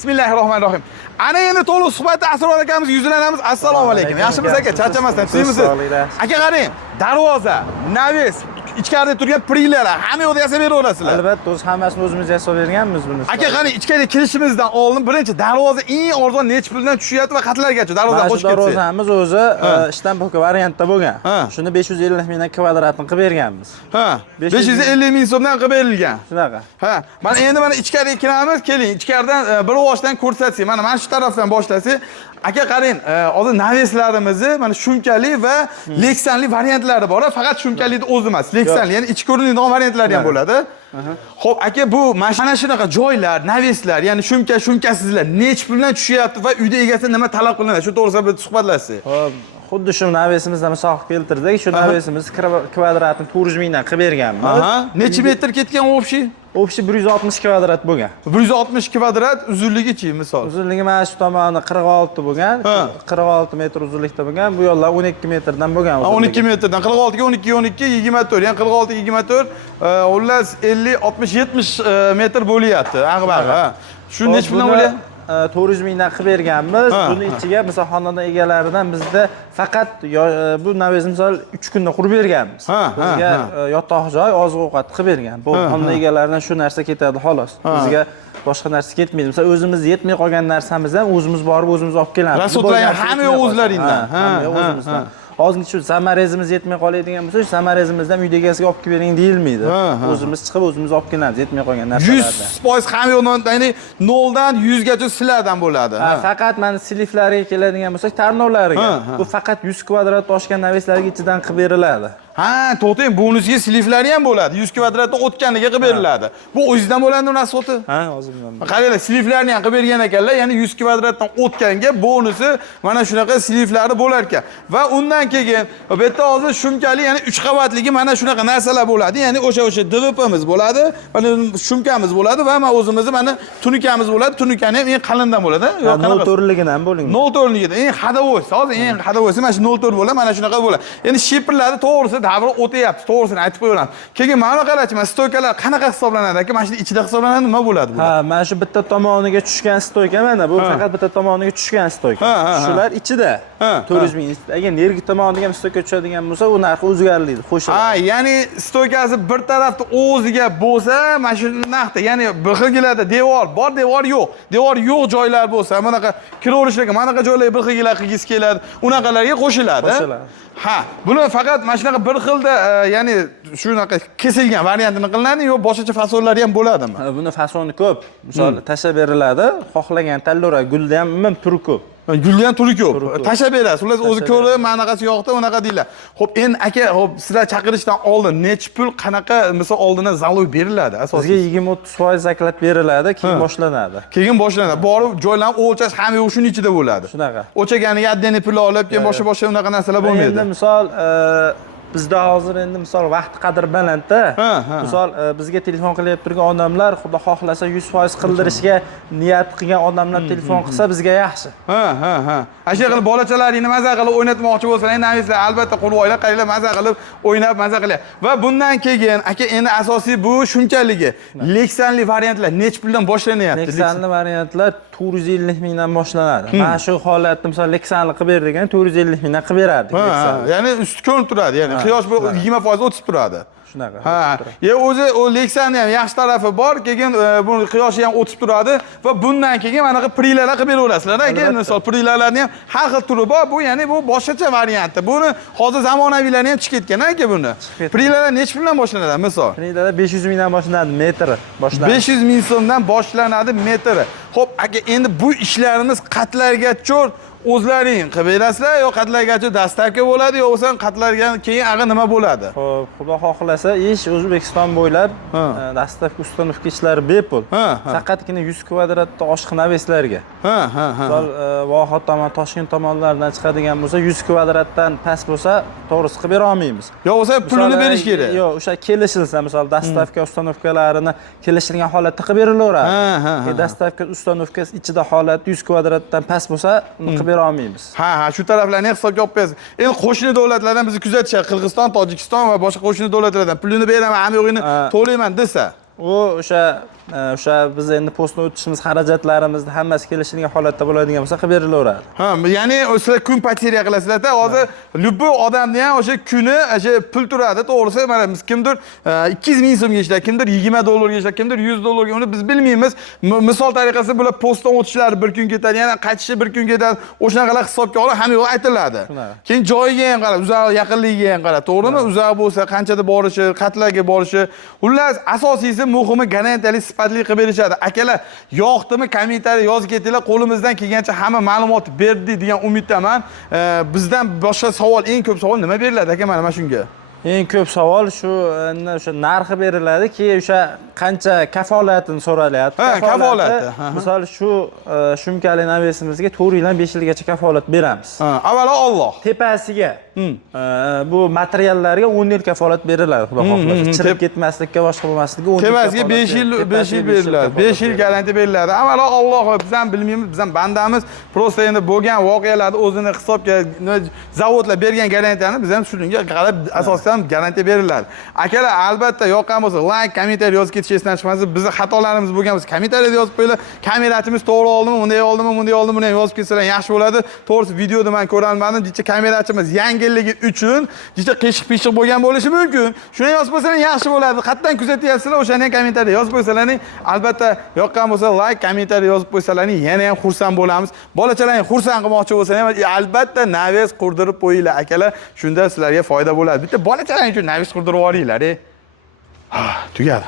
Bismillahirrohmanirrohim. Ana endi to'liq suhbatda Asror akamiz yuzlanamiz. Assalomu alaykum. Yaxshimisiz aka? Charchamasdan, tushimisiz? Aka qarang, darvoza, naves, ichkarida turgan prilalar hamma yoqda yasab beraverasizlar. Albatta, o'z hammasini o'zimiz yasab berganmiz buni. Aka qarang, ichkariga kirishimizdan oldin birinchi darvoza eng arzon necha puldan tushyapti va qatlargacha darvoza qo'shib ketsak. Darvozamiz o'zi ishtampoka variantda bo'lgan. Shuni 550 mingdan kvadratini qilib berganmiz. Ha, 550 ming so'mdan qilib berilgan. Shunaqa. Ha, mana ichkariga kiramiz, keling, ichkaridan bir ovoshdan ko'rsatsak, mana shu tarafdan boshlasak. Aka qarang, hozir naveslarimizni mana shumkali va leksanli variantlari bor, faqat shumkalikni o'zi emas, leksanli, ya'ni ichki ko'rinadigan variantlari ham bo'ladi. Xo'p, aka bu mana shunaqa joylar, naveslar, ya'ni shumkasizlar necha puldan tushyapti va uyda egasi nima talab qilinadi? Shu to'g'risida bir suhbatlashsak. Xo'p, xuddi shu navesimizda misol keltirdik. Shu navesimiz kvadratini 400 mingdan qilib berganmiz. Necha metr ketgan общий? Общий 160 kvadrat bo'lgan. 160 kvadrat, uzunligi-chi, misol? Uzunligi mana shu tomoni 46 bo'lgan. 46 metr uzunlikda bo'lgan. Bu yo'llar 12 metrdan bo'lgan. 12 metrdan 46 ga 12 12 24, ya'ni 46 24, xullas 50 60 70 metr bo'lyapti. Ag'bag'i. Shu nech puldan bo'lyapti? 400 mingdan qilib berganmiz. Buni ichiga misol xonadon egalaridan bizda faqat bu navezni misol 3 kunda qurib berganmiz. Bizga yotoq joy, oziq-ovqat qilib bergan. Bu xonadon egalaridan shu narsa ketadi xolos. Bizga boshqa narsa ketmaydi. Misol o'zimiz yetmay qolgan narsamizni ham o'zimiz borib o'zimiz olib kelamiz. Rasotlar hamma o'zlaringdan. Hamma o'zimizdan. Hozir shu samarezimiz yetmay qoladigan bo'lsa, shu samarezimizdan uyda egasiga olib kelib bering deyilmaydi. O'zimiz chiqib o'zimiz olib kelamiz yetmay qolgan narsalardan. 100% hamma yo'qdan, ya'ni 0 dan 100 gacha sizlardan bo'ladi. Faqat mana sliflariga keladigan bo'lsak, tarnovlariga. Bu faqat 100 kvadrat oshgan naveslarga ichidan qilib beriladi. Ha, to'xtang, bonusiga sliflari ham bo'ladi. 100 kvadratdan o'tganiga qilib beriladi. Bu o'zingizdan bo'ladimi rasoti? Ha, o'zimdan. Qaranglar, sliflarni ham qilib bergan ekanlar, ya'ni 100 kvadratdan o'tganga bonusi mana shunaqa sliflari bo'lar ekan. Va undan keyin bu yerda hozir shumkali, ya'ni 3 qavatligi mana shunaqa narsalar bo'ladi. Ya'ni o'sha DVP'miz bo'ladi, mana shumkamiz bo'ladi va mana o'zimizni mana tunikamiz bo'ladi. Tunikani ham eng qalindan bo'ladi. Yo'q, 0.4ligidan bo'lingan. 0.4ligidan. Eng hadovosi, hozir eng hadovosi mana shu 0.4 bo'ladi, mana shunaqa bo'ladi. Endi shipirlarni to'g'risi davri o'tayapti, to'g'risini aytib qo'yaman. Keyin mana qarachi, mana stoykalar qanaqa hisoblanadi aka? Mana shu ichida hisoblanadi, nima bo'ladi bu? Ha, mana shu bitta tomoniga tushgan stoyka mana, bu faqat bitta tomoniga tushgan stoyka. Shular ichida 400 ming. Agar nergi tomoniga ham stoyka tushadigan bo'lsa, u narxi o'zgarmaydi, qo'shiladi. Ha, ya'ni stoykasi bir tarafda o'ziga bo'lsa, mana shu narxda, ya'ni bir xilgilarda devor bor, devor yo'q. Devor yo'q joylar bo'lsa, bunaqa kiraverishlarga, mana joylarga bir xilgilar qilgisi keladi, unaqalarga qo'shiladi. Ha, buni faqat mana shunaqa bir xilda, ya'ni shunaqa kesilgan variantini qilinadi, yo boshqacha fasonlari ham bo'ladimi? Buni fasoni ko'p. Misol tashlab beriladi, xohlagan tanlora, gulda ham umuman turi ko'p. Gulli ham turi ko'p. Tashlab berasiz. Xullas o'zi ko'rib, manaqasi yoqdi, unaqa deylar. Xo'p, endi aka, xo'p, sizlar chaqirishdan oldin necha pul, qanaqa misol oldindan zaloy beriladi asosiy? Bizga 20-30% zakat beriladi, keyin boshlanadi. Keyin boshlanadi. Borib joylarni o'lchash ham yo'q, shuning ichida bo'ladi. Shunaqa. O'chagani yaddani pul olib, keyin boshqa unaqa narsalar bo'lmaydi. Endi misol bizda hozir endi misol vaqt qadri balandda. Misol bizga telefon qilyap turgan odamlar, xudo xohlasa 100% qildirishga niyat qilgan odamlar telefon qilsa bizga yaxshi. Asha qilib bolachalaringni maza qilib o'ynatmoqchi bo'lsang, navislar albatta qo'rg'oylar qaylar maza qilib o'ynab maza qilyapti. Va bundan keyin aka endi asosiy bu shunchalik leksanli variantlar necha puldan boshlanyapti? Leksanli variantlar 450 mingdan boshlanadi. Mana shu holatda misol leksanli qilib bergan 450 mingdan qilib berardik. Ya'ni usti ko'rinib turadi, ya'ni quyosh 20% o'tib turadi. Shunaqa. Ha, o'zi o leksani ham yaxshi tarafi bor, keyin buni quyoshi ham o'tib turadi va bundan keyin mana bu prilalar qilib beraverasizlar. Keyin misol prilalarni ham har xil turi bor. Bu ya'ni bu boshqacha varianti. Buni hozir zamonaviylarni ham chiqib ketgan aka buni. Prilalar necha puldan boshlanadi misol? Prilalar 500 mingdan boshlanadi, metri boshlanadi. 500 ming so'mdan boshlanadi metri. Xo'p, aka endi bu ishlarimiz qatlarga cho'r o'zlaring qilib berasizlar yo qatlargacha dastavka bo'ladi yo o'san qatlargan keyin ag'i nima bo'ladi? Xo'p, xudo xohlasa ish O'zbekiston bo'ylab dastavka ustanovka ishlari bepul. Faqatgina 100 kvadratda oshxona naveslarga. Misol Vohid tomon, Toshkent tomonlaridan chiqadigan bo'lsa 100 kvadratdan past bo'lsa, to'g'risi qilib bera olmaymiz. Yo o'sa pulini berish kerak. Yo'q, o'sha kelishilsa, misol dastavka ustanovkalarini kelishilgan holatda qilib berilaveradi. Dastavka ustanovkasi ichida holat 100 kvadratdan past bo'lsa, bera olmaymiz. Ha, shu taraflarni hisobga olib qo'yasiz. Endi qo'shni davlatlardan bizni kuzatishadi. Qirg'iziston, Tojikiston va boshqa qo'shni davlatlardan pulini beraman, hamma yo'g'ini to'layman desa. U o'sha o'sha biz endi postni o'tishimiz xarajatlarimizni hammasi kelishilgan holatda bo'ladigan bo'lsa qilib berilaveradi. Ha, ya'ni sizlar kun poteriya qilasizlar-da. Hozir любой odamni ham o'sha kuni o'sha pul turadi. To'g'risi, mana biz kimdir 200 ming so'mga ishlar, kimdir 20 dollarga ishlar, kimdir 100 dollarga. Uni biz bilmaymiz. Misol tariqasida bular postdan o'tishlari bir kun ketadi, yana qaytishi bir kun ketadi. O'shanaqalar hisobga olib hamma yo'q aytiladi. Keyin joyiga ham qarab, uzoq yaqinligiga ham qarab, to'g'rimi? Uzoq bo'lsa, qanchada borishi, qatlarga borishi. Xullas, asosiysi muhimi garantiyali sifatli qilib berishadi. Akalar, yoqdimi kommentariy yozib ketinglar. Qo'limizdan kelgancha hamma ma'lumot berdik degan umiddaman. Bizdan boshqa savol, eng ko'p savol nima beriladi aka mana shunga? Eng ko'p savol shu o'sha narxi beriladi, keyin o'sha qancha kafolatini so'ralyapti. Kafolati. Misol shu shumkali navesimizga 4 yildan 5 yilgacha kafolat beramiz. Avvalo Alloh. Tepasiga bu materiallarga 10 yil kafolat beriladi, xudo xohlasa. Chirib ketmaslikka, boshqa bo'lmasligiga 10 yil. Tepasiga 5 yil beriladi. 5 yil garantiya beriladi. Avvalo Alloh, biz ham bilmaymiz, biz ham bandamiz. Prosta endi bo'lgan voqealarni o'zini hisobga zavodlar bergan garantiyani biz ham shunga qarab asosdan garantiya beriladi. Akalar, albatta yoqqan bo'lsa, like, kommentariy yozib ketish esdan chiqmasin. Bizning xatolarimiz bo'lgan bo'lsa, kommentariyada yozib qo'yinglar. Kamerachimiz to'g'ri oldimi, bunday oldimi, bunday oldimi, buni ham yozib ketsalar yaxshi bo'ladi. To'g'risi videoda men ko'ra olmadim. Jicha kamerachimiz yangiligi uchun jicha qiyshiq-pishiq bo'lgan bo'lishi mumkin. Shuni yozib qo'ysalar yaxshi bo'ladi. Qatdan kuzatyapsizlar, o'shani ham kommentariyada yozib qo'ysalaring, albatta yoqqan bo'lsa, like, kommentariy yozib qo'ysalaring, yana ham xursand bo'lamiz. Bolachalarni xursand qilmoqchi bo'lsa ham albatta naves qurdirib qo'yinglar akalar. Shunda sizlarga foyda bo'ladi. Bitta bolachalar uchun navis qurdirib olinglar. Tugadi.